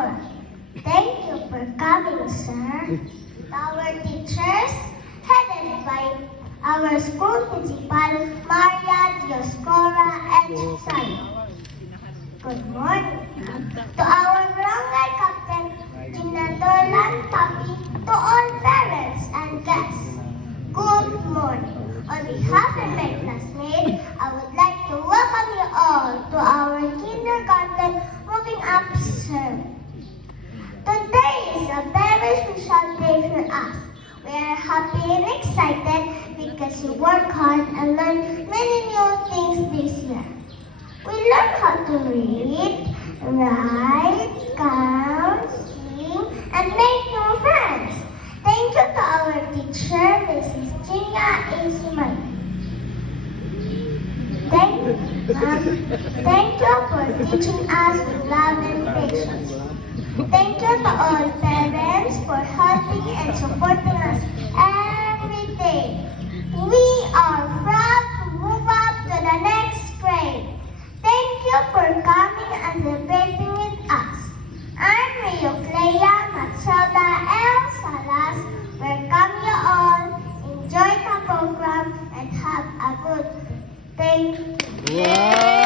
Aurora. Thank you for coming, sir. Our teachers, headed by our school principal, Maria Dioscora and Sayo. Good morning. To our barangay captain, Ginatolan Papi, to all parents and guests, good morning. On behalf of my classmates, I would like to welcome you all to our kindergarten moving up service. Today is a very special day for us. We are happy and excited because we work hard and learn many new things this year. We learn how to read, write, count, sing, and make new friends. Thank you to our teacher, Mrs. Gina Isiman. Thank you for teaching us with love and patience. Thank you to all parents for helping and supporting us every day. We are proud to move up to the next grade. Thank you for coming and celebrating with us. I'm Rio Clea Matselda El Salas. Welcome you all. Enjoy the program and have a good day. Wow!